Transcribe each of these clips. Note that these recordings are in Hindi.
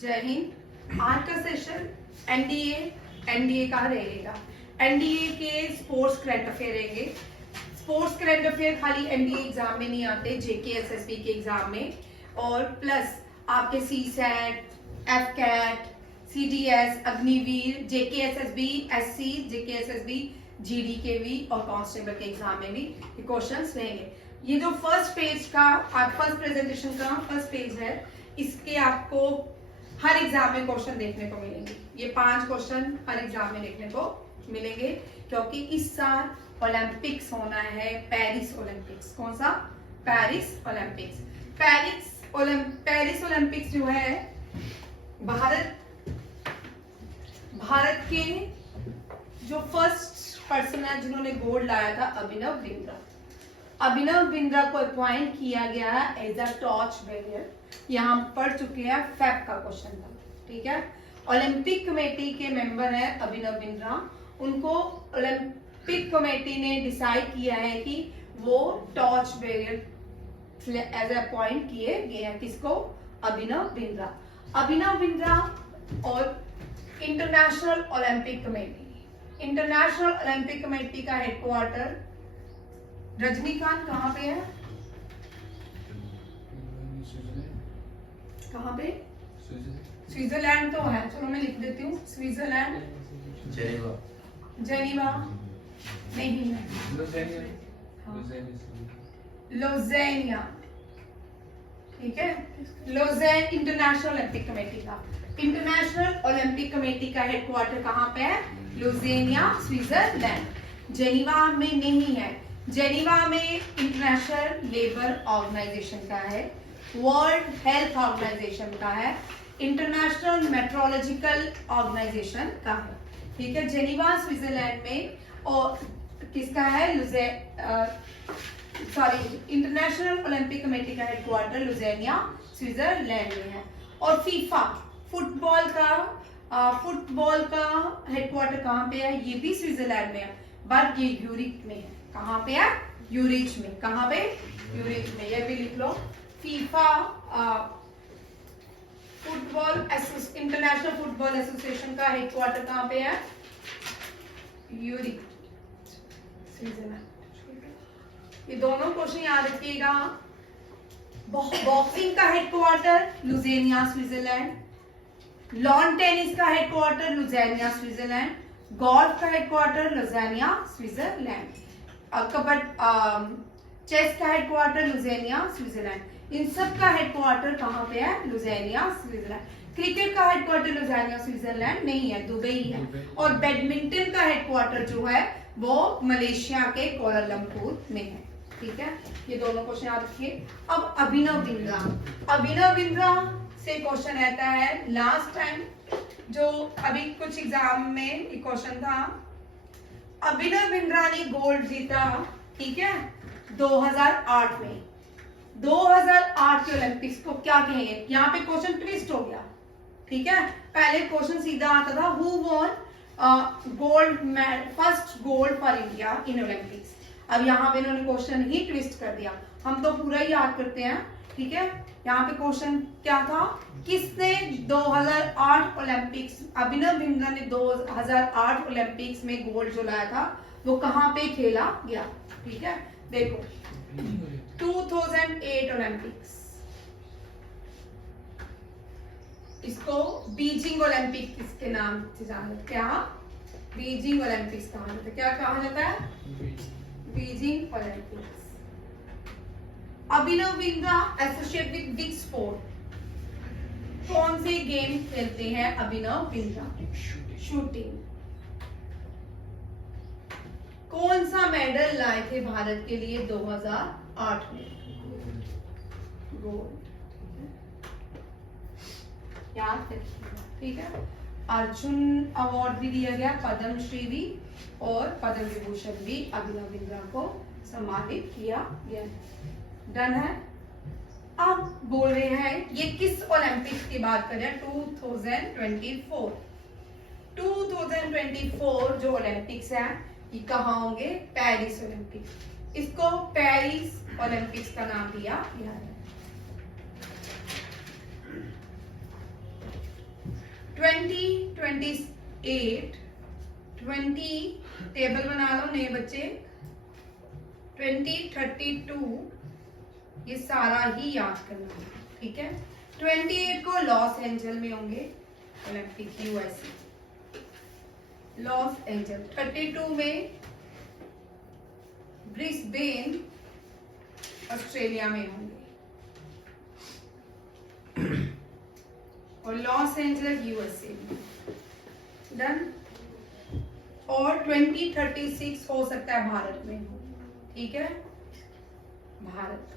जय हिंद। आज का सेशन एनडीए का रहेगा। एनडीए के स्पोर्ट्स करंट अफेयर रहेंगे। स्पोर्ट्स करंट अफेयर खाली एनडीए एग्जाम में नहीं आते, जेके एसएसबी के एग्जाम में, और प्लस आपके CSAT, AFCAT, CDS, Agniveer, JK SSB, SC, JK SSB, GD के भी और कांस्टेबल के एग्जाम में भी ये क्वेश्चंस रहेंगे। ये जो फर्स्ट पेज का फर्स्ट प्रेजेंटेशन का फर्स्ट पेज है, इसके आपको हर एग्जाम में क्वेश्चन देखने को मिलेंगे। ये 5 क्वेश्चन हर एग्जाम में देखने को मिलेंगे, क्योंकि इस साल ओलंपिक्स होना है, पेरिस ओलंपिक्स। कौन सा? Paris Olympics. पेरिस ओलंपिक्स जो है भारत के जो फर्स्ट पर्सन है जिन्होंने गोल्ड लाया था, अभिनव बिंद्रा। अभिनव बिंद्रा को अपॉइंट किया गया है एज अ टॉर्च बेरियर। यहाँ पढ़ चुके हैं, फैब का क्वेश्चन था, ठीक है। ओलंपिक कमेटी के मेंबर है अभिनव बिंद्रा। उनको ओलंपिक कमेटी ने डिसाइड किया है कि वो torch bearer as a appoint किए गए हैं। किसको? अभिनव बिंद्रा। अभिनव बिंद्रा और International Olympic Committee. International Olympic Committee का हेडक्वार्टर रजनीकांत कहाँ पे है? कहाँ पे? स्विट्जरलैंड तो है, चलो मैं लिख देती हूँ, स्विट्जरलैंड। जेनीवा नहीं है, लोजेनिया, ठीक है। लोजेन इंटरनेशनल ओलंपिक कमेटी का। इंटरनेशनल ओलंपिक कमेटी का हेडक्वार्टर कहाँ पे है? लोजेनिया, स्विट्जरलैंड। जेनीवा में नहीं है। जेनीवा में इंटरनेशनल लेबर ऑर्गेनाइजेशन का है, वर्ल्ड हेल्थ ऑर्गेनाइजेशन का है, इंटरनेशनल मेट्रोलॉजिकल ऑर्गेनाइजेशन का है, ठीक है। जेनीवा स्विट्जरलैंड में। और किसका है? इंटरनेशनल ओलंपिक कमेटी का हेडक्वार्टर लुज़ेनिया, स्विट्जरलैंड में है। और फीफा फुटबॉल का हेडक्वार्टर कहाँ पे है? ये भी स्विट्जरलैंड में है, बट ये यूरिक में है। कहाँ पे है? यूरिच में। कहाँ पे? यूरिच में। ये भी लिख लो। फीफा इंटरनेशनल फुटबॉल एसोसिएशन का हेडक्वार्टर कहाँ पे है? Uric, Switzerland. ये दोनों क्वेश्चन याद रखिएगा। बॉक्सिंग का हेडक्वार्टर लुज़ेनिया, स्विट्जरलैंड। लॉन टेनिस का हेडक्वार्टर लुज़ेनिया, स्विट्जरलैंड। गोल्फ का हेडक्वार्टर लुज़ेनिया, स्विट्जरलैंड। चेस का हेडक्वार्टर लुज़ेनिया, स्विट्जरलैंड। इन सब का हेडक्वार्टर कहाँ पे है? लुज़ेनिया, स्विट्जरलैंड। क्रिकेट का हेडक्वार्टर लुज़ेनिया, स्विट्जरलैंड नहीं है, दुबई है। और बैडमिंटन का हेडक्वार्टर जो है वो मलेशिया के कोलालमपुर में है, ठीक है। ये दोनों क्वेश्चन याद रखिए। अब अभिनव बिंद्रा से क्वेश्चन रहता है। लास्ट टाइम जो अभी कुछ एग्जाम में एक क्वेश्चन था, अभिनव बिंद्रा ने गोल्ड जीता, ठीक है, 2008 में। 2008 के ओलंपिक्स को क्या कहेंगे? यहाँ पे क्वेश्चन ट्विस्ट हो गया, ठीक है। पहले क्वेश्चन सीधा आता था, who won first gold for India in Olympics. अब यहाँ पे इन्होंने क्वेश्चन ही ट्विस्ट कर दिया। हम तो पूरा ही याद करते हैं, ठीक है। यहाँ पे क्वेश्चन क्या था? किसने 2008 ओलंपिक्स, अभिनव बिंद्रा ने 2008 ओलंपिक्स में गोल्ड जो लाया था वो कहाँ पे खेला गया, ठीक है। देखो 2008 ओलंपिक्स, इसको बीजिंग ओलंपिक इसके नाम से जाना जाता है। क्या? बीजिंग ओलंपिक्स कहा जाता है। क्या कहा जाता है? Beijing Olympics. Abhinav Bindra associate with which sport? कौन से गेम खेलते हैं अभिनव बिंद्रा? शूटिंग। कौन सा मेडल लाए थे भारत के लिए 2008 में? गोल्ड। याद रखिएगा, ठीक है। अर्जुन अवार्ड भी दिया गया, पद्म श्री भी और पद्म विभूषण भी अभिनव बिंद्रा को सम्मानित किया गया। डन है। अब बोल रहे हैं ये किस ओलंपिक्स की बात कर रहे हैं? 2024। 2024 जो ओलंपिक्स है ये कहाँ होंगे? Paris Olympics. इसको पेरिस ओलंपिक्स का नाम दिया गया है। 2028 20 टेबल बना लो नए बच्चे, 2032 ये सारा ही याद करना है, ठीक है। 28 को लॉस एंजल में होंगे ओलंपिक यूएसए, लॉस एंजल। 32 में ब्रिस्बेन ऑस्ट्रेलिया में होंगे और लॉस एंजल यूएसए में। डन। और 2036 हो सकता है भारत में हो, ठीक है, भारत।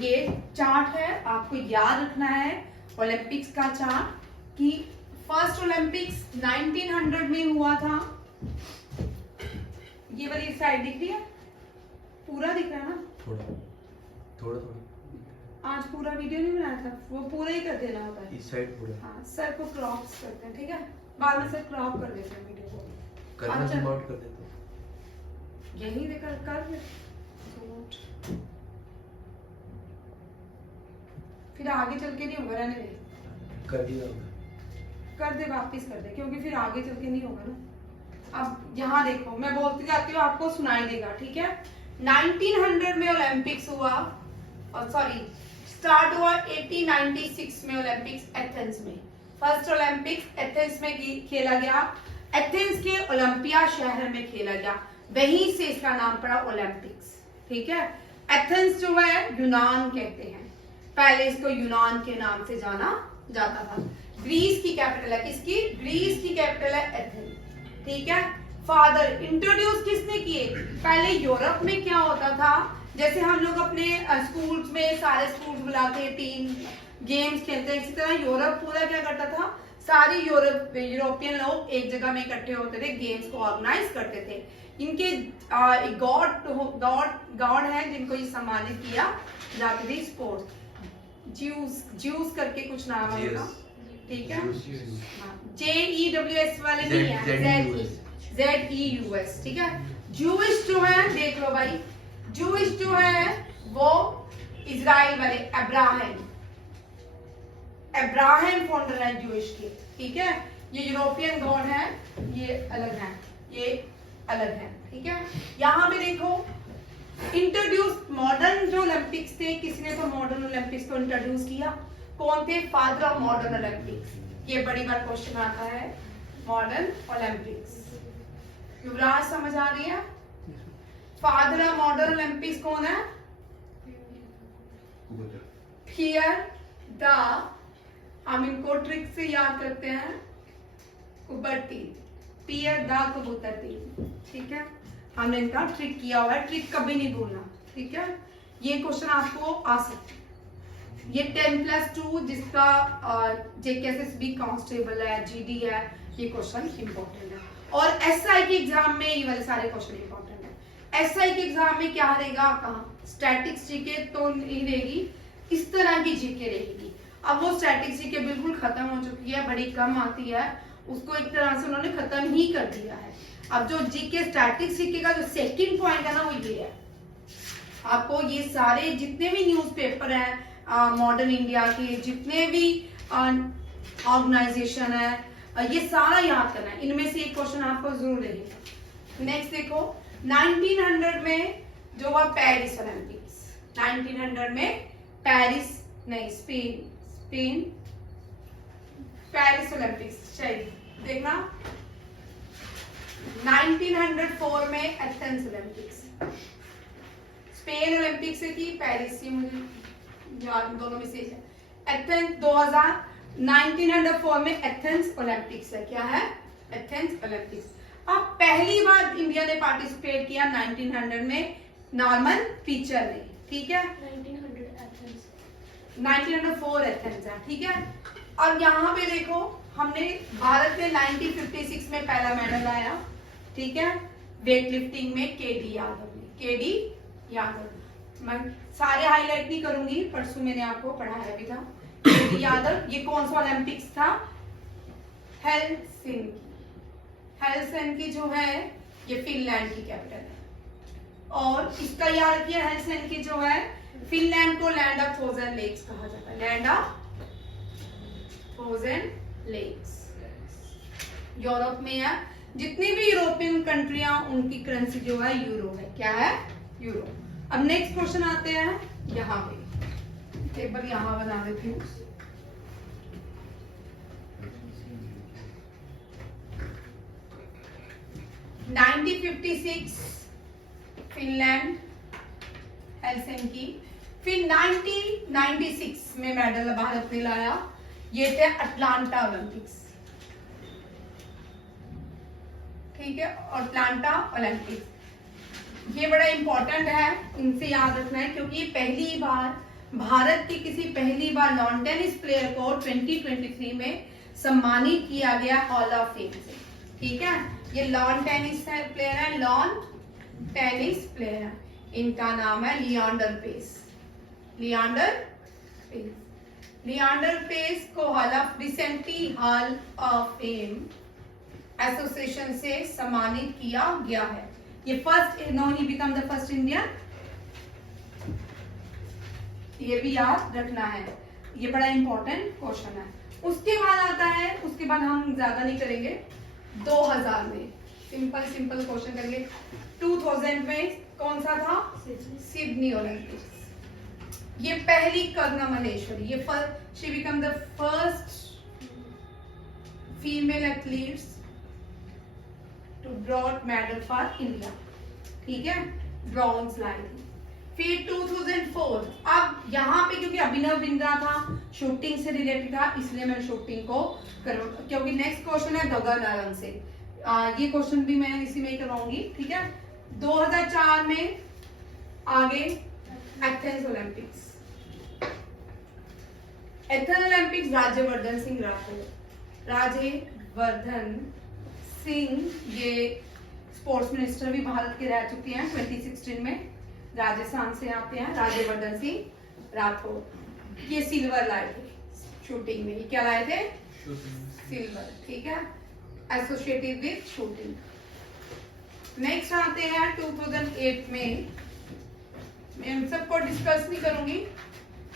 ये चार्ट है, आपको याद रखना है ओलंपिक्स का चार्ट कि फर्स्ट ओलंपिक्स 1900 में हुआ था। ये वाली साइड दिख रही है, पूरा दिख रहा है ना? थोड़ा थोड़ा थोड़ा। आज पूरा वीडियो नहीं बनाया था, वो पूरा ही कर देना होता है। इस साइड पूरा। हाँ, सर को क्रॉप करते हैं, ठीक है, बाद में सर क्रॉप कर देते हैं वीडियो को। करना जूम आउट कर देते हैं, यही देखकर कर फिर आगे चल के नहीं होगा, रहने दे। कर दिया होगा, कर दे, वापिस कर दे, क्योंकि फिर आगे चल के नहीं होगा ना। अब यहाँ देखो, मैं बोलती जाती हूँ, आपको सुनाई देगा, ठीक है। 1900 में ओलंपिक्स हुआ, और सॉरी स्टार्ट हुआ 1896 में ओलंपिक्स एथेंस में। फर्स्ट ओलंपिक्स एथेंस में खेला गया, एथेंस के ओलंपिया शहर में खेला गया, वहीं से इसका नाम पड़ा ओलंपिक्स, ठीक है। एथेंस जो है यूनान कहते हैं, पहले इसको यूनान के नाम से जाना जाता था। ग्रीस की कैपिटल है, किसकी? ग्रीस की कैपिटल है एथेंस, ठीक है। फादर इंट्रोड्यूस किसने किए? पहले यूरोप में क्या होता था, जैसे हम लोग अपने स्कूल्स में सारे स्कूल्स बुलाते टीम गेम्स खेलते हैं, इसी तरह यूरोप पूरा क्या करता था, सारे यूरोपियन लोग एक जगह में इकट्ठे होते थे, गेम्स को ऑर्गेनाइज करते थे। इनके गॉड है जिनको ये सम्मानित किया जाते थे, स्पोर्ट्स। ज्यूस करके कुछ नाम है उनका, ठीक है। JEWS वाले नहीं है, ZEUS, ठीक है। जूइश जो है, देख लो भाई, जूइश जो है वो इजराइल वाले अब्राहम फाउंडर है जूइश के, ठीक है। ये यूरोपियन गॉड है, ये अलग है, ये अलग है, ठीक है। यहाँ पे देखो इंट्रोड्यूस मॉडर्न जो ओलंपिक्स थे, किसने तो मॉडर्न ओलंपिक्स को इंट्रोड्यूस किया, कौन थे? Father of modern Olympics. ये बड़ी बार क्वेश्चन आता है, मॉडर्न ओलंपिक्स। युवराज समझ आ रही है? फादर ऑफ मॉडर्न ओलंपिक्स कौन है? पियर द, हम इनको ट्रिक से याद करते हैं, कुबर्टीन, पियर द कुबर्टीन, ठीक है। हमने इनका ट्रिक किया हुआ है, ट्रिक कभी नहीं भूलना, ठीक है। ये क्वेश्चन आपको आ सकते हैं। ये 10+2 जिसका JKSSB कांस्टेबल है, GD है, ये क्वेश्चन इंपॉर्टेंट है। और SI के एग्जाम में ये वाले सारे क्वेश्चन इंपॉर्टेंट है। SI के एग्जाम में क्या रहेगा, कहाँ स्टैटिक्स जीके तो नहीं रहेगी, इस तरह की जीके रहेगी। अब वो स्टैटिक्स जीके बिल्कुल खत्म हो चुकी है, बड़ी कम आती है, उसको एक तरह से उन्होंने खत्म ही कर दिया है। अब जो जीके स्टैटिक्स जीके का जो सेकंड पॉइंट है ना, वो ये है, आपको ये सारे जितने भी न्यूज़पेपर है मॉडर्न इंडिया के, जितने भी ऑर्गेनाइजेशन है, ये सारा याद करना है। इनमें से एक क्वेश्चन आपको जरूर रहेगा। नेक्स्ट देखो, 1900 में जो हुआ पेरिस ओलंपिक्स, 1900 में पेरिस नहीं स्पेन पेरिस ओलंपिक्स, चलिए देखना। 1904 में एथेंस ओलंपिक्स, स्पेन ओलंपिक से थी, पेरिस से, मुझे याद दोनों में से एथेंस 1904 में एथेंस ओलंपिक्स है, क्या है? Athens Olympics. अब पहली बार इंडिया ने पार्टिसिपेट किया 1900 में नॉर्मन फीचर में, ठीक है। 1904 एथेंस है, ठीक है। और यहाँ पे देखो, हमने भारत ने 1956 में पहला मेडल आया, ठीक है, वेट लिफ्टिंग में केडी यादव। मैं सारे हाईलाइट नहीं करूंगी, परसों मैंने आपको पढ़ाया भी था। केडी यादव, ये कौन सा ओलंपिक्स था? हेलसिंकी जो है ये फिनलैंड की कैपिटल है। और इसका याद रखिए हेलसिंकी जो है फिनलैंड को लैंड ऑफ थाउजेंड लेक्स कहा जाता है, land of thousand lakes. Europe में है, जितनी भी यूरोपियन कंट्रियां उनकी करेंसी जो है यूरो है। क्या है? यूरो। अब नेक्स्ट क्वेश्चन आते हैं यहाँ पे, एक बार यहाँ बना देती हूँ। Finland Helsinki. फिर 1996 में मेडल भारत ने लाया, ये थे अटलांटा ओलंपिक्स। ठीक है, अटलांटा ओलंपिक्स ये बड़ा इंपॉर्टेंट है, इनसे याद रखना है क्योंकि पहली बार भारत की किसी पहली बार लॉन टेनिस प्लेयर को 2023 में सम्मानित किया गया हॉल ऑफ फेम से। ठीक है, ये लॉन टेनिस प्लेयर है, लॉन टेनिस प्लेयर है, इनका नाम है लियांडर पेस। लियांडर पेस, लियांडर पेस को recently hall of fame association से सम्मानित किया गया है। ये first no he become the first Indian, ये भी याद रखना है, ये बड़ा इंपॉर्टेंट क्वेश्चन है। उसके बाद आता है, उसके बाद हम ज्यादा नहीं करेंगे, 2000 में सिंपल सिंपल क्वेश्चन करेंगे। 2000 में कौन सा था? Sydney Olympics. ये पहली करुणा मल्लेश्वरी, ये she become the first female athletes to brought medal for India. ठीक है, ब्रॉन्ज लाई। फिर 2004, अब यहाँ पे क्योंकि अभिनव बिंद्रा था, शूटिंग से रिलेटेड था, इसलिए मैंने शूटिंग को क्योंकि नेक्स्ट क्वेश्चन है गगन नारंग से, ये क्वेश्चन भी मैं इसी में ही करवाऊंगी। ठीक है, 2004 में आगे Athens Olympics. Athens Olympics Rajyavardhan Singh Rathore, Rajyavardhan Singh ये स्पोर्ट्स मिनिस्टर भी भारत के रह चुके हैं 2016 में, राजस्थान से आते हैं राज्यवर्धन सिंह राठौर। ये सिल्वर लाए थे शूटिंग में, ये क्या लाए थे? सिल्वर। ठीक है, एसोसिएटेड विद शूटिंग। नेक्स्ट आते हैं 2008 में, मैं इन सबको डिस्कस नहीं करूंगी,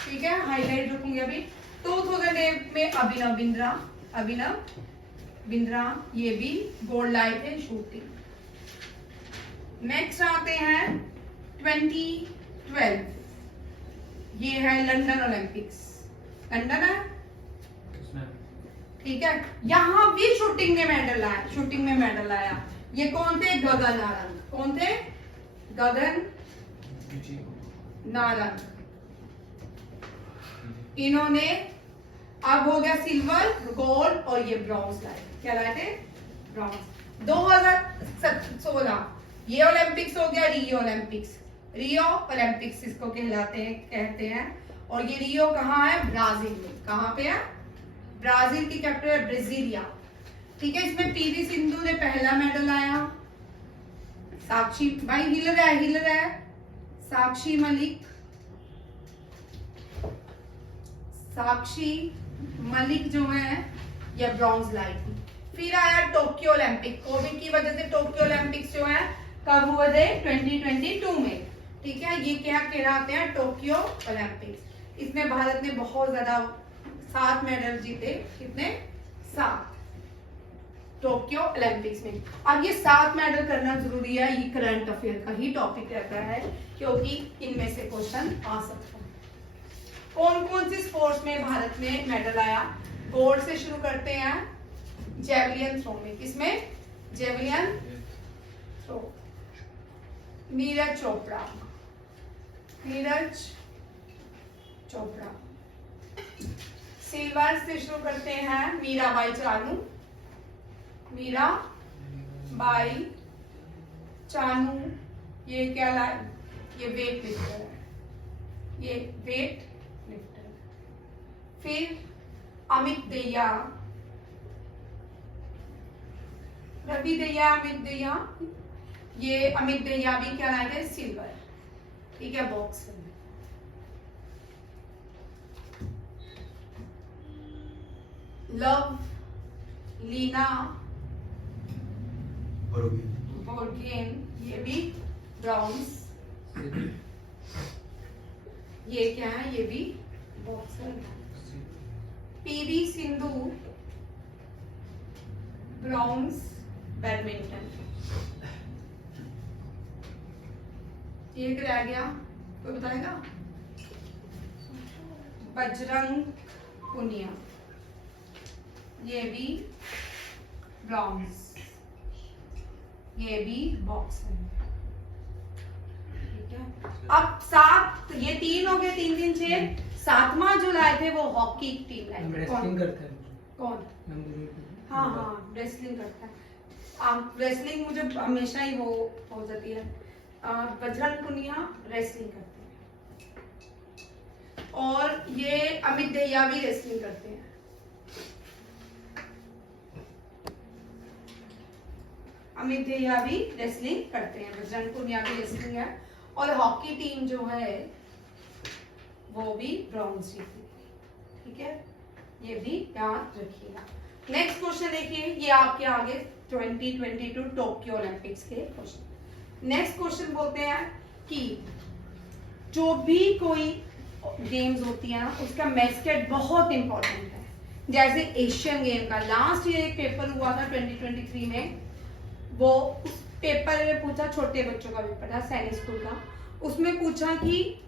ठीक है, हाईलाइट रखूंगी अभी। 2008 में अभिनव बिंद्रा ये भी गोल्ड लाए थे शूटिंग। नेक्स्ट आते हैं 2012, ये है लंदन ओलंपिक्स, लंदन है, ठीक है, यहां भी शूटिंग में मेडल आया। ये कौन थे? गगन नारंग। कौन थे? गगन नारंग। इन्होंने अब हो गया सिल्वर, गोल्ड और ये ब्रॉन्ज लाए। क्या लाए थे? ब्रॉन्ज। 2016 ये ओलंपिक्स हो गया रियो ओलंपिक्स इसको कहते हैं। और ये रियो कहाँ है? ब्राजील में। कहाँ पे है? ब्राजील की कैपिटल है ब्राजीलिया। ठीक है, इसमें पीवी सिंधु ने पहला मेडल लाया। साक्षी भाई हिलर है साक्षी मलिक जो है ये ब्रॉन्ज लाई थी। फिर आया टोक्यो ओलंपिक। कोविड की वजह से टोक्यो ओलंपिक्स जो है कब हुए थे? 2022 में। ठीक है, ये क्या कहलाते हैं? Tokyo Olympics. इसमें भारत ने बहुत ज्यादा 7 मेडल जीते। कितने? 7 टोक्यो ओलंपिक्स में। अब ये 7 मेडल करना जरूरी है, ये करंट अफेयर का ही टॉपिक रहता है क्योंकि इनमें से क्वेश्चन आ सकता है। कौन कौन से स्पोर्ट्स में भारत ने मेडल आया? गोल्ड से शुरू करते हैं, जेवलिन थ्रो में। किसमें? Javelin throw. Neeraj Chopra. Silver से शुरू करते हैं, मीराबाई चानू। ये क्या लाए? ये वेट लिफ्टर है, फिर अमित दहिया, ये अमित दहिया भी क्या लाए थे? सिल्वर। ठीक है, बॉक्स में। लीना बोर्गेन ये भी ब्रॉन्ज। ये क्या है, ये भी boxer. PV Sindhu bronze badminton. एक रह गया, कोई बताएगा? बजरंग पुनिया, ये भी ब्रॉन्ज, ये भी बॉक्सर। ठीक है, अब 7, ये 3 हो गए, 3 3 6। 7वां जो लाए थे वो हॉकी टीम लाए थे। रेसलिंग करता है कौन? हाँ हाँ, रेसलिंग करता है। रेसलिंग मुझे हमेशा ही वो हो जाती है। बजरंग पुनिया रेसलिंग करते हैं, और ये अमित दहिया भी रेसलिंग करते हैं। अमित दहिया भी रेसलिंग करते हैं, बजरंग पुनिया भी रेसलिंग है, और हॉकी टीम जो है वो भी ब्रॉन्ज जीती। ठीक है, ये भी याद रखिएगा। नेक्स्ट क्वेश्चन देखिए, ये आपके आगे 2022 टोक्यो ओलंपिक्स के क्वेश्चन। नेक्स्ट क्वेश्चन बोलते हैं कि जो भी कोई गेम्स होती है ना, उसका मैस्केट बहुत इंपॉर्टेंट है। जैसे एशियन गेम का लास्ट ईयर एक पेपर हुआ था 2023 में, वो उस पेपर में पूछा, छोटे बच्चों का पेपर था, सैनिक स्कूल का, उसमें पूछा कि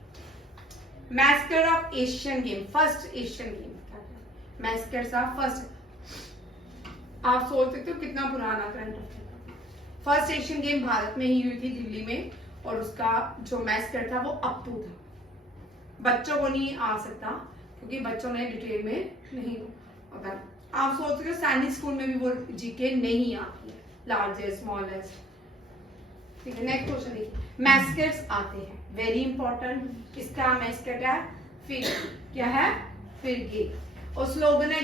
mascot of Asian game, first Asian game क्या था, मैस्केट ऑफ फर्स्ट। आप सोच सकते हो कितना पुराना current affair. First Asian game Bharat में ही हुई थी, दिल्ली में, और उसका जो मैस्केट था वो अप्पू था। बच्चों को नहीं आ सकता क्योंकि बच्चों ने डिटेल में नहीं होता। आप सोच सकते हो सैनिक स्कूल में भी वो जीके नहीं आती है, लार्जेस्ट स्मॉलेस्ट। ठीक है, नेक्स्ट क्वेश्चन देखिए, मैस्केट्स आते हैं, वेरी इंपॉर्टेंट। इसका मैस्केट है फिग, क्या है, फिग, और स्लोगन है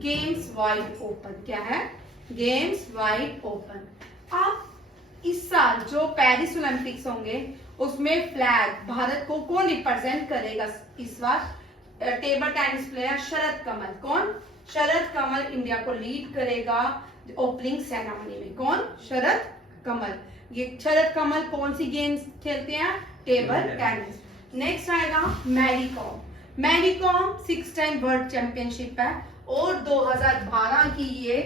गेम्स वाइड ओपन। क्या है, गेम्स वाइड ओपन। आप इस साल जो पेरिस ओलंपिक्स होंगे उसमें फ्लैग भारत को कौन रिप्रेजेंट करेगा इस बार? टेबल टेनिस प्लेयर शरद कमल। कौन? शरद कमल इंडिया को लीड करेगा ओपनिंग सेरेमनी में। कौन? शरद कमल। ये शरद कमल कौन सी गेम्स खेलते हैं? Table tennis. नेक्स्ट आएगा Mary Kom. Mary com 6 time world championship है, और 2012 की ये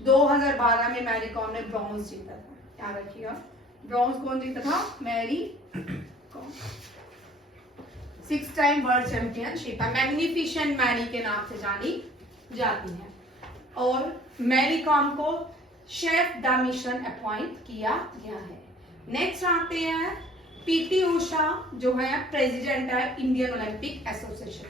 2012 में मैरी कॉम ने ब्रॉन्ज जीता था। याद रखिएगा, ब्रॉन्ज कौन जीता था? Mary com. 6 time world championship है, मैग्निफिसेंट मैरी के नाम से जानी जाती है। और मैरी कॉम को शेफ द मिशन अपॉइंट किया गया है। नेक्स्ट आते हैं पीटी उषा, जो है प्रेसिडेंट है Indian Olympic association.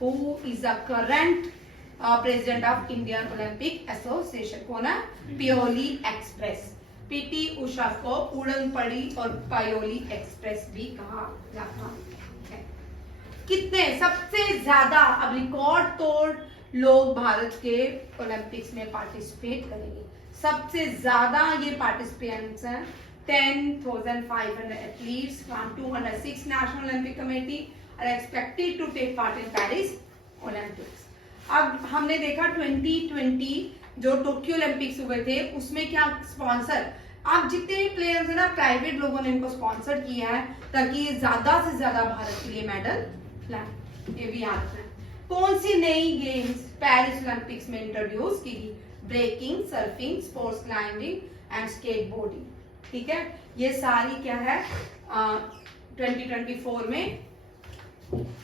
Who is the current president of Indian Olympic association? कौन है? Pioli express. पीटी उषा को उड़न पड़ी और पायोली एक्सप्रेस भी कहा जाता है। कितने सबसे ज्यादा अब रिकॉर्ड तोड़ लोग भारत के ओलंपिक्स में पार्टिसिपेट करेंगे? सबसे ज्यादा ये पार्टिसिपेंट्स हैं 10,500 athletes from 206 National Olympic Committee are expected to take part in Paris Olympics. अब हमने देखा 2020 जो टोक्यो ओलंपिक्स हुए थे उसमें क्या स्पॉन्सर, आप जितने भी प्लेयर्स हैं ना, प्राइवेट लोगों ने इनको स्पॉन्सर किया है ताकि ये ज्यादा से ज्यादा भारत के लिए मेडल लाए। ये भी याद रखना। कौन सी नई गेम्स पेरिस ओलंपिक्स में इंट्रोड्यूस की गई? Breaking, surfing, sports climbing and skateboarding. ठीक है, ये सारी क्या है 2024 में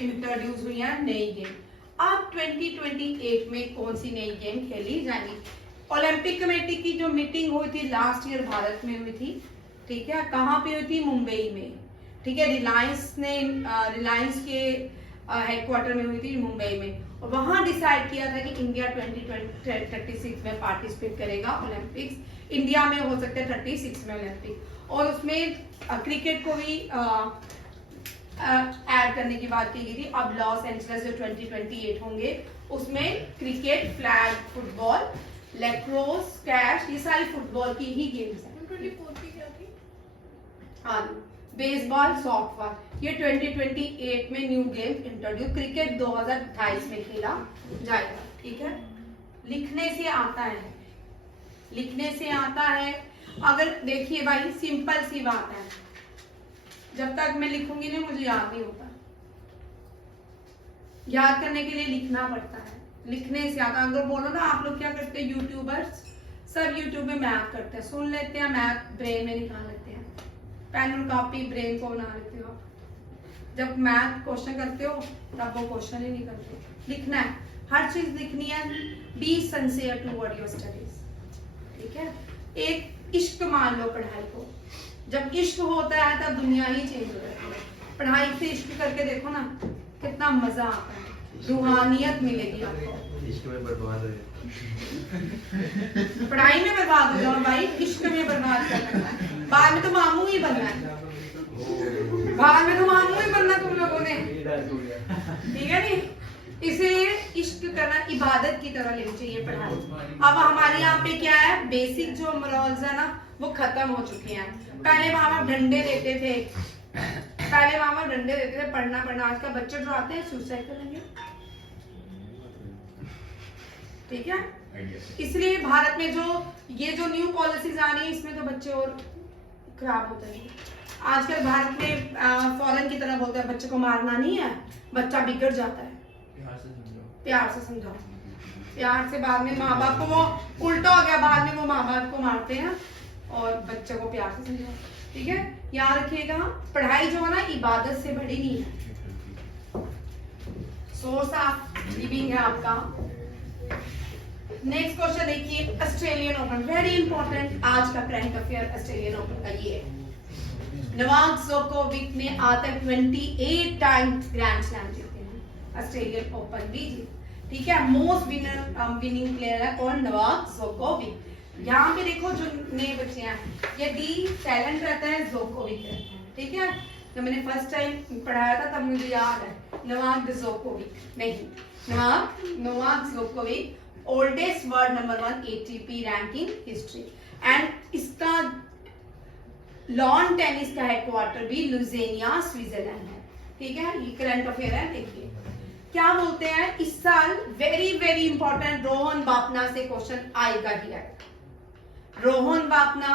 इंट्रोड्यूस हुई है नई गेम। अब 2028 में कौन सी नई गेम खेली जाएगी? ओलंपिक कमेटी की जो मीटिंग हुई थी लास्ट ईयर भारत में हुई थी, ठीक है, कहाँ पे हुई थी? मुंबई में। ठीक है, रिलायंस के हेडक्वार्टर में हुई थी मुंबई में, और वहां डिसाइड किया था कि इंडिया 2036 में पार्टिसिपेट करेगा ओलंपिक्स। इंडिया में हो सकता है 36 में ओलंपिक, और उसमें क्रिकेट को भी ऐड करने की बात की गई थी। अब लॉस एंजल्स जो 2028 होंगे उसमें cricket, flag football, lacrosse, squash, ये सारी फुटबॉल की ही गेम्स हैं। 24 की क्या थी? हाँ, बेसबॉल, सॉफ्टबॉल, ये 2028 में न्यू गेम इंट्रोड्यूस। क्रिकेट 2028 में खेला जाएगा। ठीक है, लिखने से आता है, लिखने से आता है। अगर देखिए भाई सिंपल सी बात है, जब तक मैं लिखूंगी नहीं मुझे याद नहीं होता। याद करने के लिए लिखना पड़ता है, लिखने से याद। अगर बोलो ना आप लोग क्या करते हैं, यूट्यूबर्स सब यूट्यूब में मैथ करते हैं, सुन लेते हैं, मैथ ब्रेन में निकाल लेते हैं, पेन और कॉपी ब्रेन को बना लेते हो। जब मैथ क्वेश्चन करते हो तब वो क्वेश्चन ही नहीं करते। लिखना है, हर चीज लिखनी है। Be sincere toward your studies, ठीक है। एक इश्क मान लो पढ़ाई को, जब इश्क होता है तब दुनिया ही चेंज हो जाती है। पढ़ाई से इश्क करके देखो ना कितना मजा आता है, रूहानियत मिलेगी आपको। इश्क में बर्बाद है, पढ़ाई में बर्बाद हो जाओ भाई, इश्क में बर्बाद करना है। बाद में तो मामू ही बनना है, बाद में तो मामू ही बनना तुम लोगों ने, ठीक है नी। इसे इश्क करना इबादत की तरह लेनी चाहिए पढ़ाई। अब हमारे यहाँ पे क्या है, बेसिक जो मोरल्स है ना वो खत्म हो चुके हैं। पहले माँ बाप डंडे देते थे, पहले माँ बाप डंडे देते थे, पढ़ना पढ़ना। आज का बच्चे जो आते हैं सुसाइड करेंगे, ठीक है। इसलिए भारत में जो ये जो न्यू पॉलिसीज आ रही है इसमें तो बच्चे और खराब होते हैं। आजकल भारत में फॉरेन की तरह बोलते हैं बच्चे को मारना नहीं है, बच्चा बिगड़ जाता है। प्यार से समझाओ, प्यार से। बाद में माँ बाप को वो उल्टा हो गया, बाद में वो माँ बाप को मारते हैं और बच्चे को प्यार से समझाओ, ठीक है। याद रखिएगा पढ़ाई जो है ना इबादत से बड़ी नहीं है, सोर्स ऑफ लिविंग है आपका। नेक्स्ट क्वेश्चन देखिए, ऑस्ट्रेलियन ओपन, वेरी इंपॉर्टेंट आज का करंट अफेयर ऑस्ट्रेलियन ओपन का ये है। नोवाक जोकोविच ने आज तक 28 टाइम्स ग्रैंड स्लैम जीते हैं, ऑस्ट्रेलियन ओपन भी जीते, ठीक है। मोस्ट विनिंग प्लेयर है कौन, नोवाक जोकोविच। यहाँ पे देखो जो नए बच्चे हैं, यदि टैलेंट रहता है जोकोविच रहता है, ठीक है। जब मैंने फर्स्ट टाइम पढ़ाया था तब मुझे याद है नोवाक जोकोविच नहीं, नोवाक जोकोविच oldest world number 1 ATP ranking history. And इसका लॉन टेनिस का हेडक्वार्टर भी लुजेनिया स्विट्जरलैंड है, ठीक है। ये करंट अफेयर है, देखिए क्या बोलते हैं। इस साल very very important Rohan Bapna से क्वेश्चन आएगा ही आएगा। रोहन बापना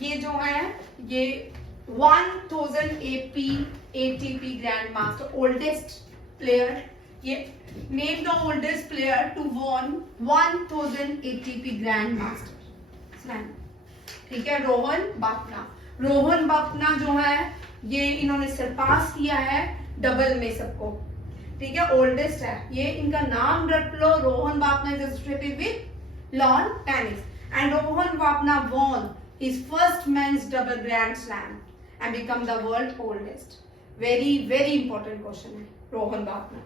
ये जो है ये 1000 ATP grand master, oldest player, ये name the oldest player to won 1000 ATP grand master, ठीक है। रोहन बापना, रोहन बापना जो है ये इन्होंने सरपास किया है डबल में सबको, ठीक है। ओल्डेस्ट है ये, इनका नाम रख लो, Rohan Bopanna is associated with lawn tennis and Rohan Bopanna won his first men's double grand slam and become the world oldest. Very very important question है रोहन बापना,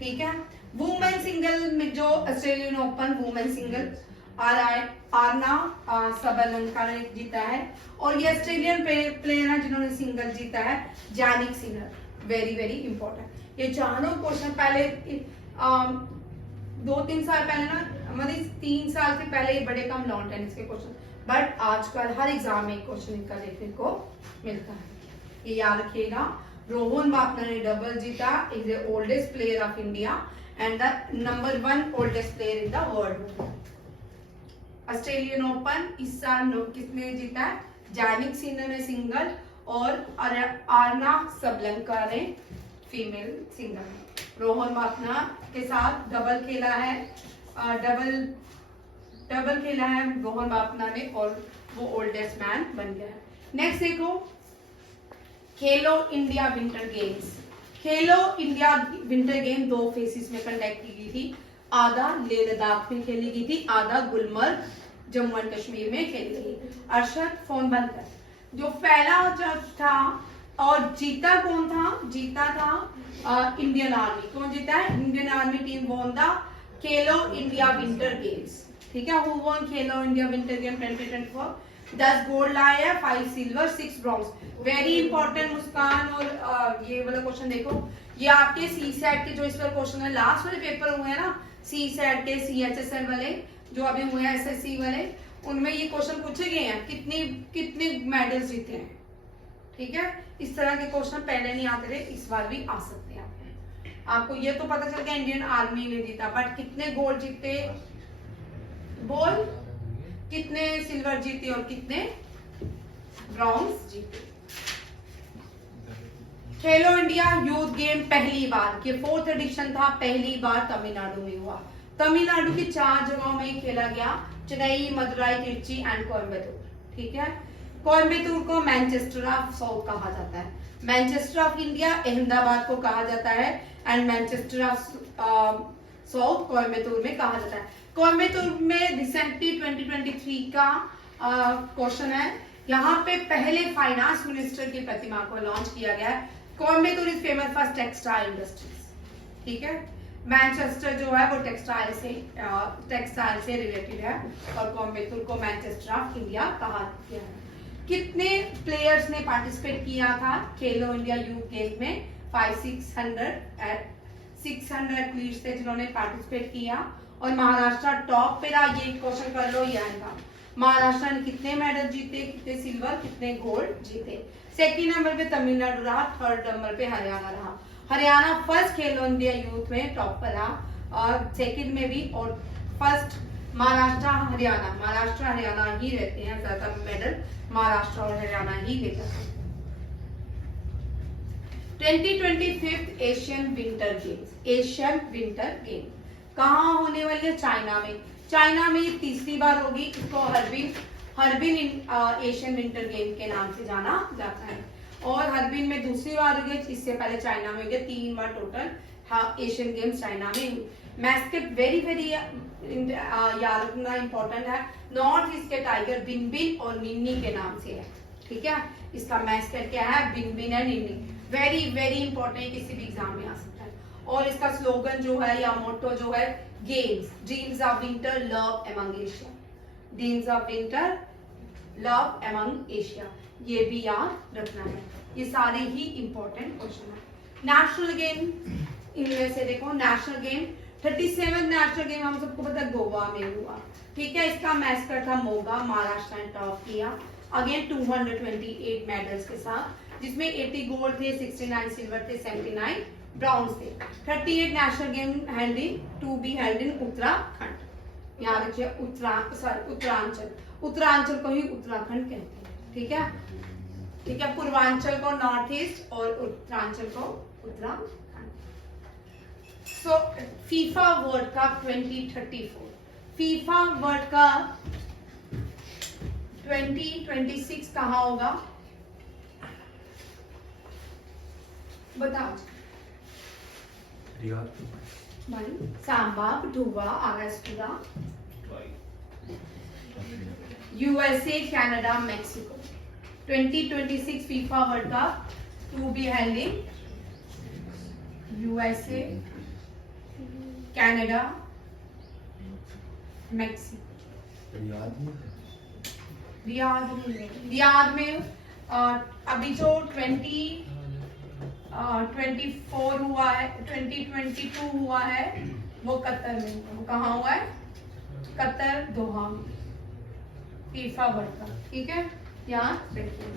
ठीक है। वुमेन सिंगल में जो Australian Open women single Aryna Sabalenka ने जीता है, और ये ऑस्ट्रेलियन प्लेयर है जिन्होंने सिंगल जीता है, जानिक सिनर। वेरी वेरी इंपॉर्टेंट ये चारों क्वेश्चन। पहले 2-3 साल पहले ना, मतलब 3 साल से पहले ये बड़े कम लॉन टेनिस के क्वेश्चन, बट आजकल हर एग्जाम में क्वेश्चन इनका देखने को मिलता है। ये याद रखिएगा, रोहन बापना ने डबल जीता, is the oldest player of India and the number 1 oldest player in the world. Australian open इस साल किसने जीता है, जानिक सिनर ने सिंगल और आरना सबलंका ने फीमेल सिंगल। रोहन बापना के साथ डबल खेला है, डबल खेला है रोहन बापना ने और वो ओल्डेस्ट मैन बन गया है। नेक्स्ट देखो, खेलो इंडिया विंटर गेम्स। खेलो इंडिया विंटर गेम 2 फेसेस में कंडक्ट की गई थी, आधा लेह लद्दाख में खेली गई थी, आधा गुलमर्ग जम्मू एंड कश्मीर में खेली गई। अरशद फोन बंद कर। जो पहला जज था और जीता कौन था, जीता था इंडियन आर्मी। कौन जीता है, Indian army team won the Khelo India winter games, ठीक है। Who won Khelo India winter game 2024? 10 gold लाए हैं, 5 सिल्वर 6 ब्रॉन्ज। वेरी इंपॉर्टेंट मुस्कान। और ये वाला क्वेश्चन देखो, ये आपके सी सेट के जो इस पर क्वेश्चन है, लास्ट वाले पेपर हुए हैं ना सी सेट के, CHSL वाले जो अभी हुए हैं, SSC वाले, उनमें ये क्वेश्चन पूछे गए हैं, कितने मेडल्स जीते हैं, ठीक है। इस तरह के क्वेश्चन पहले नहीं आते थे, इस बार भी आ सकते हैं। आपको ये तो पता चल गया इंडियन आर्मी ने जीता, बट कितने गोल्ड जीते, बोल, कितने सिल्वर जीते और कितने ब्रॉन्ज जीते। खेलो इंडिया यूथ गेम पहली बार, ये 4th एडिशन था, पहली बार तमिलनाडु में हुआ। तमिलनाडु की 4 जगहों में खेला गया, चेन्नई, मदुरई, तिरुचि एंड कोयम्बटूर। ठीक है, कोयम्बटूर को मैनचेस्टर ऑफ साउथ कहा जाता है, मैनचेस्टर ऑफ इंडिया अहमदाबाद को कहा जाता है, and Manchester of south Coimbatore में कहा जाता है। कोयम्बटूर में रिसेंटली 2023 का क्वेश्चन है, यहाँ पे पहले फाइनेंस मिनिस्टर की प्रतिमा को लॉन्च किया गया है। Coimbatore is famous for textile industries. ठीक है, मैनचेस्टर जो है वो टेक्सटाइल से रिलेटेड है, और कोयम्बटूर को मैनचेस्टर ऑफ इंडिया कहा गया है। कितने प्लेयर्स ने पार्टिसिपेट किया था खेलो इंडिया यूथ गेम में? 600 एथलीट्स थे जिन्होंने पार्टिसिपेट किया, और महाराष्ट्र टॉप पे रहा। ये क्वेश्चन कर लो, ये आएगा। महाराष्ट्र ने कितने मेडल जीते, कितने सिल्वर, कितने गोल्ड जीते? सेकंड नंबर पे तमिलनाडु रहा, थर्ड नंबर पे हरियाणा रहा। हरियाणा फर्स्ट खेलो इंडिया यूथ में टॉप पर रहा, और सेकंड में भी, और फर्स्ट महाराष्ट्र हरियाणा ही रहते हैं, ज्यादा मेडल महाराष्ट्र और हरियाणा ही लेता है। 2025 एशियन विंटर गेम कहाँ होने वाली है? चाइना में। चाइना में ये तीसरी बार होगी। इसको हर्बिन एशियन विंटर गेम के नाम से जाना जाता है, और हर्बिन में दूसरी बार होगी, इससे पहले चाइना में हो गया 3 बार टोटल एशियन गेम्स चाइना में। मैस्केट वेरी याद रखना इंपॉर्टेंट है, नॉर्थ ईस्ट के टाइगर बिन और निन्नी के नाम से है। ठीक है, इसका मैस्केट क्या है? बिन एंड निन्नी। वेरी इंपॉर्टेंट है, किसी भी एग्जाम में आ सकता है। और इसका स्लोगन जो है या मोटो जो है, games dreams of winter love among Asia, dreams of winter love among Asia, ये भी याद रखना है। ये सारे ही इंपॉर्टेंट क्वेश्चन है। नेशनल गेम, इनमें से देखो नेशनल गेम 37 नेशनल गेम हम सबको पता है गोवा में हुआ। ठीक है, इसका मैस्कट था मोगा, महाराष्ट्र ने टॉप किया, अगेन 228 मेडल्स के साथ, जिसमें 80 गोल्ड थे, 69 सिल्वर थे, 79 ब्राउन्स थे। 38 national game held in Uttarakhand. याद रखिए, उत्तरांचल को ही उत्तराखंड कहते हैं। ठीक है, पूर्वांचल को नॉर्थ ईस्ट और उत्तरांचल को Uttarakhand. So FIFA World Cup 2034, FIFA World Cup 2026 कहाँ होगा? बताओ भाई। सांबा, बटुआ, आगस्टुरा, USA, Canada, Mexico. 2026 FIFA World Cup to be held in USA, Canada, Mexico. Riyadh में अभी जो 2024 हुआ है, 2022 हुआ है, वो कतर में। वो कहाँ हुआ है? कतर, दोहा में, फीफा वर्ल्ड कप। ठीक है, यहाँ देखिए।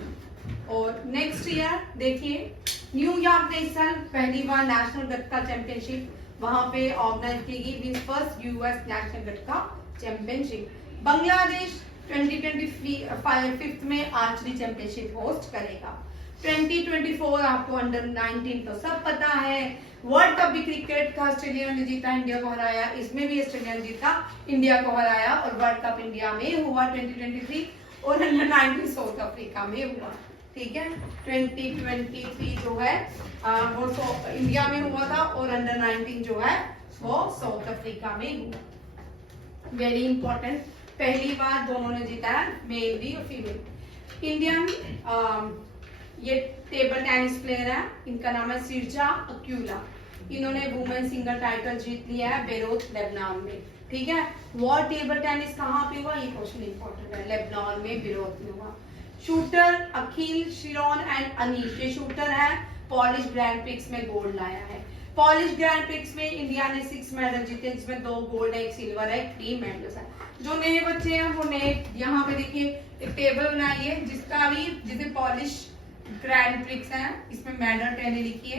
और नेक्स्ट ईयर देखिए, न्यूयॉर्क में इस साल पहली बार नेशनल गतका चैंपियनशिप वहां पे ऑर्गेनाइज की गई, फर्स्ट यूएस नेशनल गतका चैंपियनशिप। बांग्लादेश 2025 में आर्चरी चैंपियनशिप होस्ट करेगा। 2024 आपको अंडर 19 तो सब पता है। वर्ल्ड कप भी क्रिकेट का ऑस्ट्रेलिया ने जीता, इंडिया को हराया। इसमें भी ऑस्ट्रेलिया ने जीता, इंडिया को हराया, और वर्ल्ड कप इंडिया में हुआ 2023, और अंडर 19 साउथ अफ्रीका में हुआ। ठीक है, 2023 जो है वो इंडिया में हुआ था, और अंडर 19 जो है वो साउथ अफ्रीका में हुआ। वेरी इंपॉर्टेंट, पहली बार दोनों ने जीता है, मेल भी और फीमेल। इंडियन ये टेबल टेनिस प्लेयर है, इनका नाम है सिरजा अक्यूला। इन्होंने वुमेन सिंगल टाइटल जीत लिया है बेरूत, लेबनान में। ठीक है, वर्ल्ड टेबल टेनिस कहाँ पे हुआ? ये क्वेश्चन इंपॉर्टेंट है, लेबनान में, बेरूत में हुआ। शूटर अखिल, शिरोन एंड अनीश, ये शूटर है, पॉलिश ग्रैंड प्रिक्स में गोल्ड लाया है। पॉलिश ग्रैंड प्रिक्स में इंडिया ने 6 मेडल जीते, जिसमें 2 गोल्ड है, 1 सिल्वर है, 3 मेडल्स है। जो नए बच्चे हैं वो नए, यहाँ पे देखिए एक टेबल बनाई है, जिसका भी जिसे पॉलिश ग्रैंड प्रिक्स है, इसमें मेडल पहले लिखिए,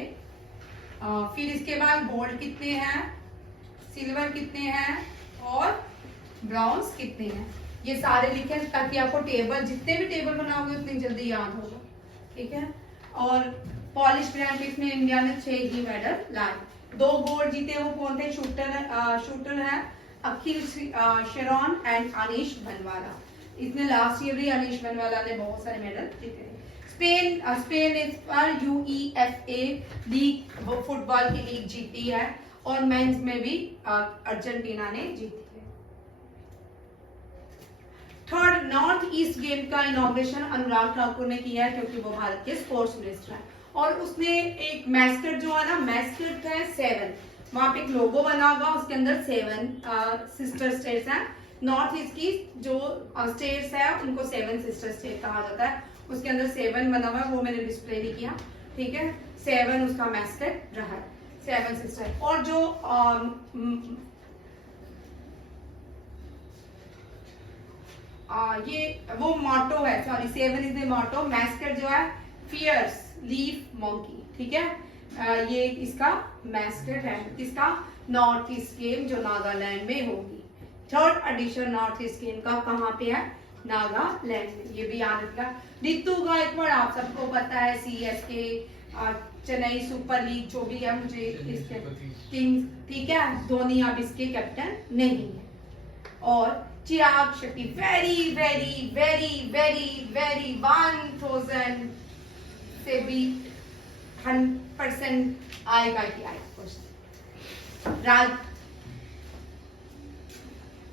फिर इसके बाद गोल्ड कितने हैं, सिल्वर कितने हैं, और ब्रॉन्ज कितने हैं, ये सारे लिखे, ताकि आपको टेबल, जितने भी टेबल बनाओगे उतनी जल्दी याद होगा। ठीक है, और पॉलिश ग्रैंड प्रिक्स में इंडिया ने 6 ही मेडल लाए। 2 गोल्ड जीते, वो कौन थे? शूटर है अखिल शेरॉन एंड अनीश बनवाला। इसने लास्ट ईयर भी अनीश बनवाला ने बहुत सारे मेडल जीते। स्पेन इस पर यूईएफए लीग फुटबॉल की लीग जीती है और मेंस में भी अर्जेंटीना ने जीती है। थर्ड, नॉर्थ ईस्ट गेम का इनॉग्रेशन अनुराग ठाकुर ने किया है क्योंकि वो भारत के स्पोर्ट्स मिनिस्टर हैं और उसने एक मैस्कट जो है ना, मैस्कट है 7, वहां पे एक लोगो बना हुआ, उसके अंदर 7 सिस्टर स्टेट्स हैं। नॉर्थ ईस्ट की जो स्टेट्स है उनको 7 सिस्टर स्टेट कहा जाता है, उसके अंदर 7 बना हुआ है, वो मैंने डिस्प्ले नहीं किया, ठीक है। 7 उसका मैस्कट रहा है, 7 सिस्टर। और जो ये वो मोटो है, sorry 7 is the motto, mascot जो है फियर्स लीफ मंकी, ठीक है। ये इसका मैस्कट है, इसका नॉर्थ ईस्ट गेम जो नागालैंड में होगी। Third edition north east game का कहाँ पे है? नागालैंड में, ये भी याद रखिएगा। रितु गायकवाड़ आप सबको पता है, सीएसके चेन्नई सुपर लीग जो भी है, मुझे इसके किंग्स, ठीक है, धोनी अब इसके कैप्टन नहीं है। और Chirag Shetty very very very very very 1000 से भी 100% आएगा कि आएगा question.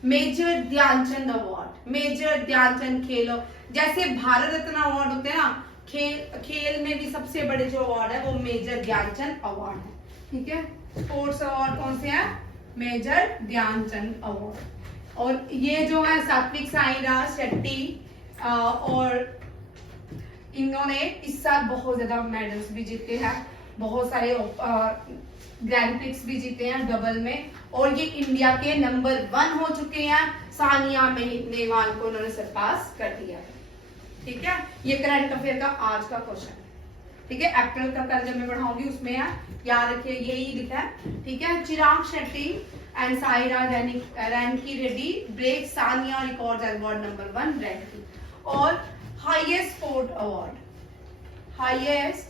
Major Dhyan Chand award, major Dhyan Chand खेलो, जैसे भारत रत्न अवार्ड होते हैं ना, खेल में भी सबसे बड़े जो अवार्ड है वो मेजर ध्यानचंद अवार्ड है, ठीक है। स्पोर्ट्स अवार्ड कौन से हैं? Major Dhyan Chand award. और ये जो है सात्विक साईराज शेट्टी और इन्होंने इस साल बहुत ज्यादा मेडल्स भी जीते हैं, बहुत सारे ग्रैंड प्रिक्स भी जीते हैं डबल में, और ये इंडिया के नंबर 1 हो चुके हैं। सानिया नेहवाल को उन्होंने सरपास कर दिया, ठीक है। ये करंट अफेयर का आज का क्वेश्चन है, ठीक है। अप्रैल का कल जब मैं पढ़ाऊंगी उसमें याद रखिए यही लिखा है, ठीक है। Chirag Shetty and Sairaj Rankireddy break Sania records as world number 1 ranking. और highest sport award, highest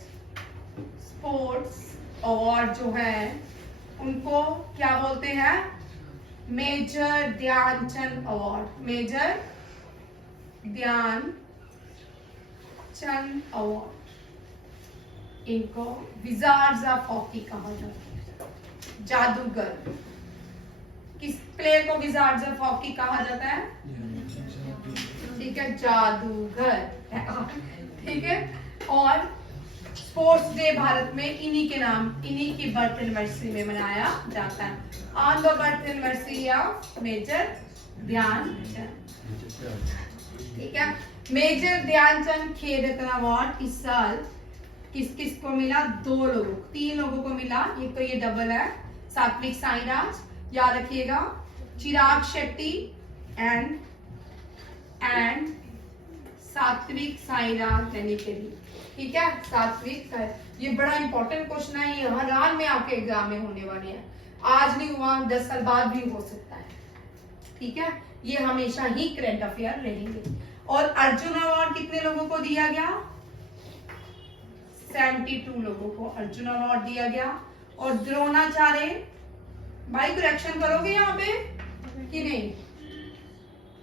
sports award जो है उनको क्या बोलते हैं? Major Dhyan Chand award, major Dhyan Chand award. इनको विजार्ड्स ऑफ हॉकी कहा जाता है, जादूगर। किस प्लेयर को विजार्ड्स ऑफ हॉकी कहा जाता है? ठीक है, जादूगर, ठीक है। और स्पोर्ट्स डे भारत में इन्हीं के नाम, इन्हीं की बर्थ एनिवर्सरी में मनाया जाता है, on the birth anniversary of major Dhyan Chand, ठीक है। मेजर ध्यानचंद खेल रत्न अवार्ड इस साल किस किस को मिला? 2 लोगों, 3 लोगों को मिला। एक तो ये डबल है, सात्विक साईराज, याद रखिएगा, चिराग शेट्टी एंड सात्विक साईराज यानी के लिए, ठीक है। सात्विक, ये बड़ा इंपॉर्टेंट क्वेश्चन है, ये हर हाल में आपके एग्जाम में होने वाले हैं, आज नहीं हुआ 10 साल बाद भी हो सकता है, ठीक है। ये हमेशा ही करंट अफेयर रहेंगे। और अर्जुन अवार्ड कितने लोगों को दिया गया? 72 लोगों को अर्जुन अवार्ड दिया गया। और द्रोणाचार्य, भाई करेक्शन करोगे यहाँ पे कि नहीं?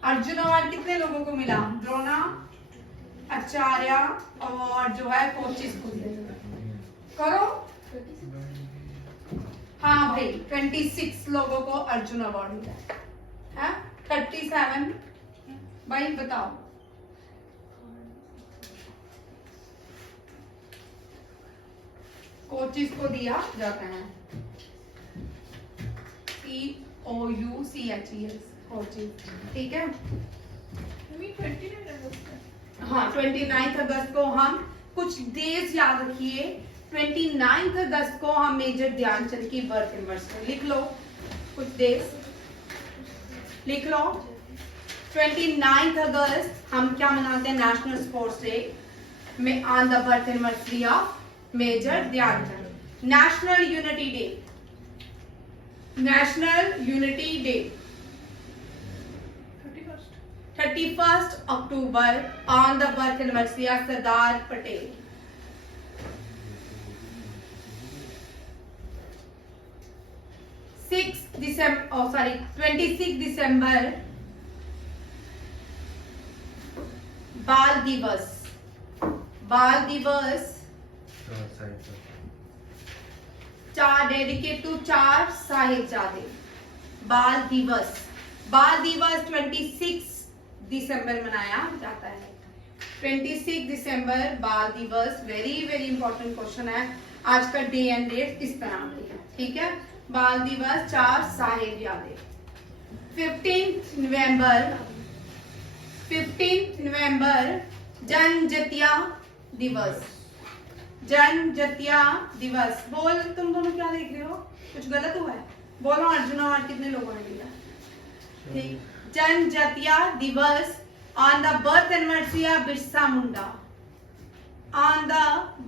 अर्जुन अवार्ड कितने लोगों को मिला? द्रोणाचार्य अवार्ड जो है कोचिस को करो। हाँ भाई 26 लोगों को अर्जुन अवार्ड मिला है, 37 भाई बताओ। कोचिस को दिया जाता है, COUCHES कोचिस, ठीक है। हाँ 29 अगस्त को हम कुछ डेज याद रखिए, 29 अगस्त को हम मेजर ध्यानचंद की बर्थ एनिवर्सरी लिख लो, कुछ डेज लिख लो। 29 अगस्त हम क्या मनाते हैं? नेशनल स्पोर्ट्स डे में on the birth anniversary of major Dhyan Chand. National unity day, national unity day 31 October on the birth anniversary of Sardar Patel. 26 दिसंबर बाल दिवस। बाल दिवस डेडिकेट टू 4 साहिबजादे। बाल दिवस 26 दिसंबर मनाया जाता है। 26 दिसंबर बाल दिवस, वेरी वेरी इंपॉर्टेंट क्वेश्चन है। आज का डे एंड डेट इस तरह में है, ठीक है। बाल दिवस 4 साहिबजादे। 15 नवंबर जनजातीय दिवस। जनजातीय दिवस। बोल, तुम दोनों क्या देख रहे हो? कुछ गलत हुआ है? बोलो अर्जुन और कितने लोगों ने लिया? ठीक। जनजातीय दिवस on the birth anniversary of Birsa Munda. On the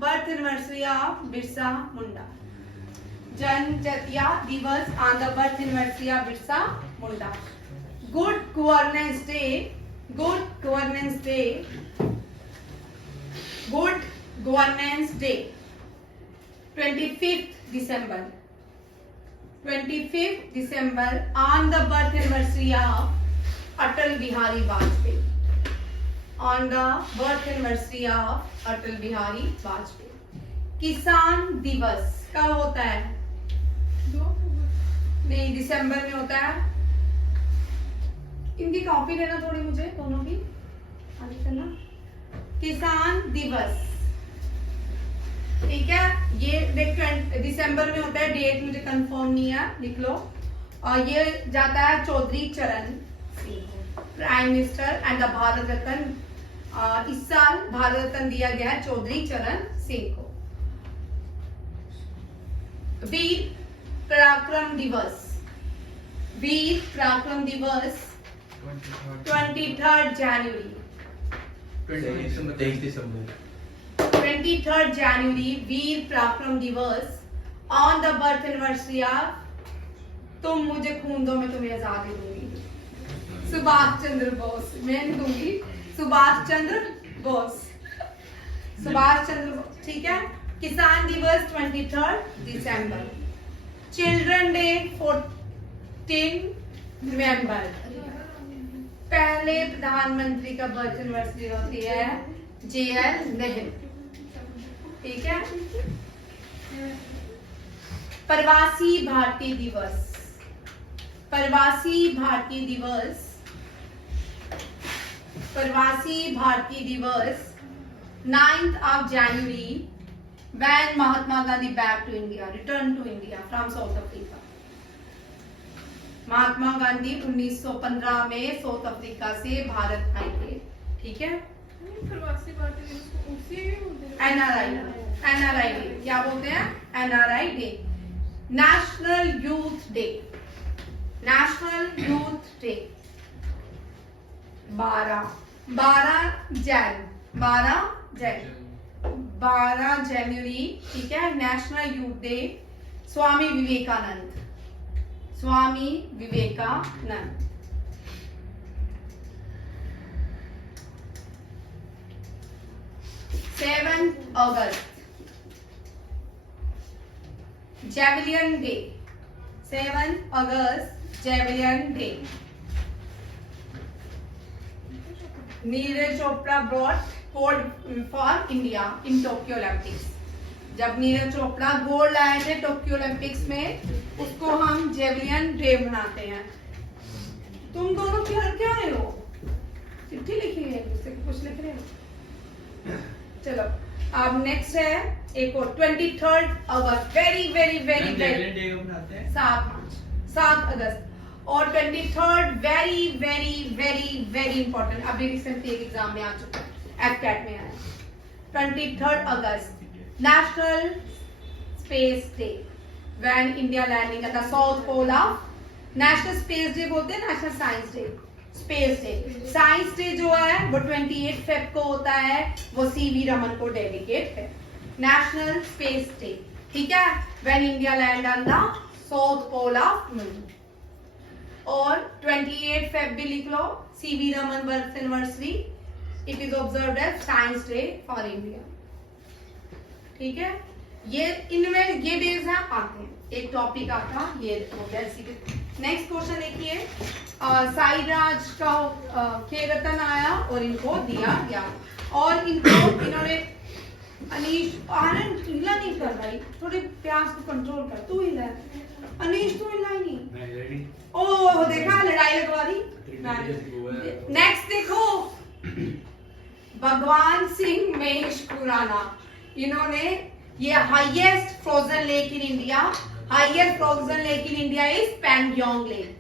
birth anniversary of Birsa Munda. जनजातीय दिवस on the birth anniversary of Birsa Munda. Good governance day. Good governance day. Good governance day 25 December. 25 December on the birth anniversary of Atal Bihari Vajpayee. On the birth anniversary of Atal Bihari Vajpayee. किसान दिवस कब होता है? नहीं, दिसंबर में होता है। इनकी कॉपी देना थोड़ी मुझे, दोनों की आगे करना। किसान दिवस, ठीक है। ये देख दिसंबर में होता है, डेट मुझे कंफर्म नहीं है, लिख लो। और ये जाता है Chaudhary Charan Singh, prime minister and the Bharat Ratna. इस साल भारत रत्न दिया गया है चौधरी चरण सिंह को। वीर पराक्रम दिवस। वीर पराक्रम दिवस 23 जनवरी। 23 जनवरी वीर पराक्रम दिवस on the birth anniversary of, तुम मुझे खून दो मैं तुम्हें आजादी दूंगी, सुभाष चंद्र बोस। मैं नहीं दूंगी, सुभाष चंद्र बोस। सुभाष चंद्र बोस, ठीक है। किसान दिवस 23 दिसंबर। चिल्ड्रन डे 14 नवंबर। पहले प्रधानमंत्री का बर्थ एनिवर्सरी होती है JL नेहरू, ठीक है। प्रवासी भारतीय दिवस। प्रवासी भारतीय दिवस। प्रवासी भारतीय दिवस 9th of January when Mahatma Gandhi back to India, returned to India from South Africa. Mahatma Gandhi 1915 में साउथ अफ्रीका से भारत आए थे, ठीक है। प्रवासी भारतीय दिवस को उसी NRI डे क्या बोलते हैं? NRI day. National youth day. National youth day 12 जनवरी, ठीक है। National youth day. Swami Vivekananda. Swami Vivekananda. August javelin day. 7 August javelin day. Neeraj Chopra brought gold for India in Tokyo Olympics. जब नीरज चोपड़ा गोल्ड लाए थे टोक्यो ओलंपिक्स में, उसको हम जेवलियन डे मनाते हैं। तुम दोनों क्या रहे हो? चिट्ठी लिखी है, कुछ लिख रहे हो? चलो अब नेक्स्ट है एक और 23 August. Very very very very 7 August. और 23 very very very very important, अभी रिसेंटली एक एग्जाम में आ चुका है, FCAT में आया। 23 August national space day when India landing at the south pole of. National space day बोलते हैं, national science day, space day. Science day जो है वो 28 फेब को होता है, वो CV रमन को डेडिकेट है। नेशनल स्पेस डे, ठीक है, when India land on the south pole of moon. और 28 फेब भी लिख लो, CV Raman birth anniversary. It is observed as science day for India, ठीक है। ये इनमें ये डेज हैं आते हैं, एक टॉपिक आपका ये हो गया। इसी के नेक्स्ट क्वेश्चन देखिए, साईराज का खेलरत्न आया और इनको दिया गया, और इनको इन्होंने अनीश आनंद हिला नहीं कर रही, थोड़ी प्यास को कंट्रोल कर, तू हिला अनीश, तू हिला ही नहीं। ओ देखा लड़ाई लगवा दी। नेक्स्ट देखो, भगवान सिंह महेश खुराना, इन्होंने ये highest frozen lake in India, highest frozen lake in India is Pangong lake.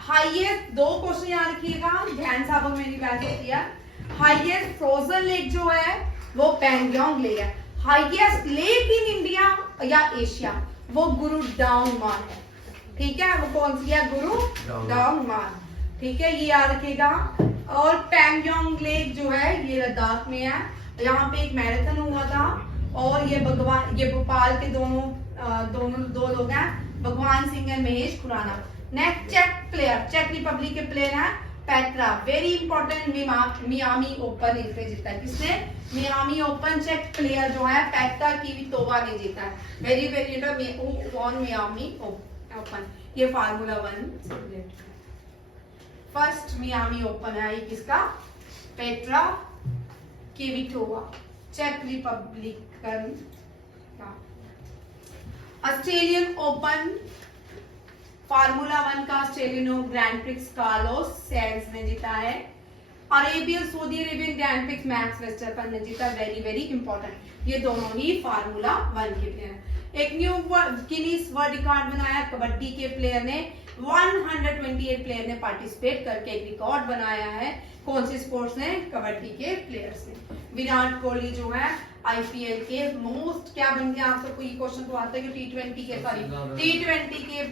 Highest, दो क्वेश्चन याद रखिएगा, ध्यान साहब मेरी बात होती है। हाईएस्ट फ्रोजन लेक जो है वो पैंगोंग लेक है। हाईएस्ट लेक इन इंडिया या एशिया वो गुरु डांगमान है, ठीक है। वो कौन सी है? गुरु डांगमान, ठीक है, ये याद रखिएगा। और पैंगोंग लेक जो है ये लद्दाख में है। यहाँ पे एक मैराथन हुआ था, और ये भोपाल के दोनों दो लोग हैं, भगवान Singh and Mahesh Khurana. Next check player, check Republic के प्लेयर हैं Petra, very important, Miami open इसने जीता है। किसने? मियामी ओपन चेक प्लेयर जो है पेट्रा क्विटोवा ने जीता है। Very very on Miami Open, ये फार्मूला 1 फर्स्ट मियामी ओपन है, ये किसका? पेट्रा क्विटोवा, चेक रिपब्लिकन का। ऑस्ट्रेलियन ओपन फार्मूला 1 का Australian Grand Prix Carlos Sainz ने जीता है। Arabian Saudi Arabian Grand Prix Max Verstappen ने जीता, वेरी वेरी इंपॉर्टेंट। ये दोनों ही फार्मूला 1 के प्लेयर हैं। एक न्यू गिनीज वर्ल्ड रिकॉर्ड बनाया कबड्डी के प्लेयर ने, 128 प्लेयर ने पार्टिसिपेट करके एक रिकॉर्ड बनाया है। कौन से स्पोर्ट्स ने? कबड्डी के प्लेयर्स ने। विराट कोहली जो है आईपीएल के मोस्ट, क्या बन गया आप सबको? ये क्वेश्चन तो आता है कि टी20 के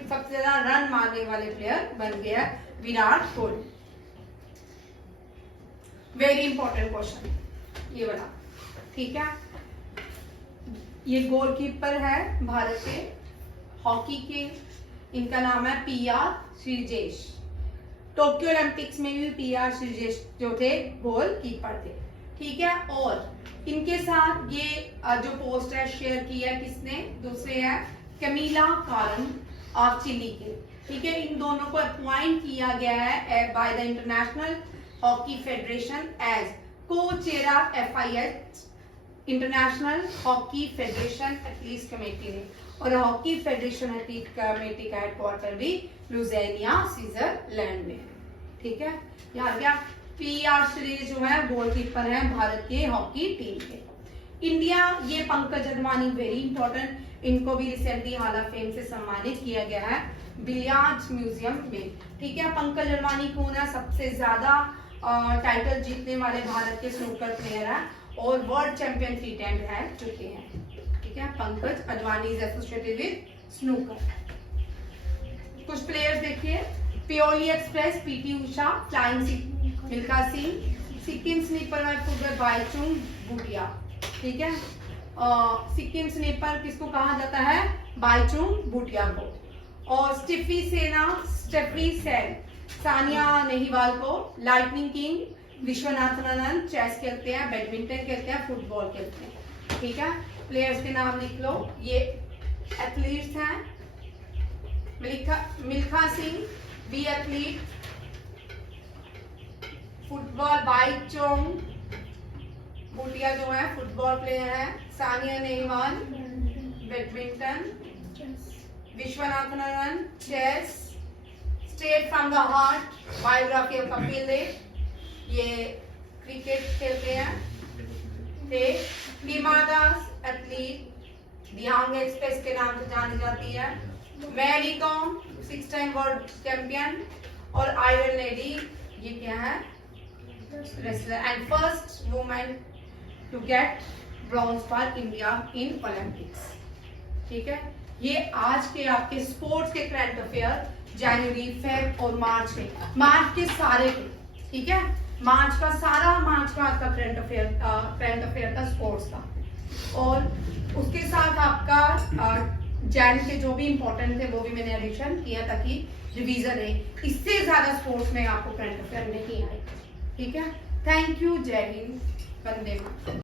सबसे ज्यादा रन मारने वाले प्लेयर बन गया Virat Kohli. Very important question ये वाला, ठीक है। ये गोलकीपर है भारत के हॉकी के, इनका नाम है पीआर श्रीजेश। टोक्यो ओलंपिक्स में भी पीआर श्रीजेश जो थे गोलकीपर थे, ठीक है। और इनके साथ ये जो पोस्ट है शेयर की है किसने? दूसरे है कैमिला कारन ऑफ चिली के, ठीक है। इन दोनों को अपॉइंट किया गया है by the International Hockey Federation as co chair of FIH International Hockey Federation athletes committee ने, और हॉकी फेडरेशन एथलीट कमेटी का हेडक्वार्टर भी लुज़ेनिया स्विट्जरलैंड में, ठीक है। यार क्या पीआर श्रीजेश जो है गोलकीपर है भारत के हॉकी टीम के। इंडिया, ये पंकज अडवाणी, वेरी इंपॉर्टेंट, इनको भी रिसेंटली हॉल ऑफ फेम से सम्मानित किया गया है बिलियर्ड्स म्यूजियम में, ठीक है। पंकज अडवाणी कौन है? सबसे ज्यादा टाइटल जीतने वाले भारत के स्नूकर प्लेयर हैं और वर्ल्ड चैंपियन टी10 रह चुके हैं, ठीक है। Pankaj Advani is associated with snooker. कुछ प्लेयर्स देखिए, purely express PT Usha, flying Milkha Singh, Sikkim sniper में फुटबॉल बाईचुंग भूटिया, ठीक है। सिक्किम स्नीपर किसको कहा जाता है? बाईचुंग भूटिया को। और स्टेफी सेन, सानिया नेहवाल को, lightning king Viswanathan Anand chess खेलते हैं, बैडमिंटन खेलते हैं, फुटबॉल खेलते हैं, ठीक है। प्लेयर्स के नाम लिख लो, ये एथलीट्स हैं। Milkha Singh be athlete, football Baichung Bhutia जो है फुटबॉल प्लेयर है। Sania Nehwal badminton, Viswanathan Anand chess. Straight from the heart biography of Kapil Dev, ये क्रिकेट खेलते हैं। हिमा दास एथलीट, दियांग एक्सप्रेस के नाम से जानी जाती है। Mary com 6 time world champion, और आयरन लेडी ये क्या है? Wrestler and first women to get bronze for India in Olympics, ठीक है। ये आज के आपके स्पोर्ट्स के करंट अफेयर जनवरी, फेब और मार्च के सारे के, ठीक है। मार्च का आपका करंट अफेयर था स्पोर्ट्स का, और उसके साथ आपका जैन के जो भी इंपॉर्टेंट थे वो भी मैंने एडिशन किया ताकि रिवीजन है। इससे ज्यादा स्पोर्ट्स में आपको करंट अफेयर नहीं आए, ठीक है। थैंक यू, जय हिंद, वंदे मातरम।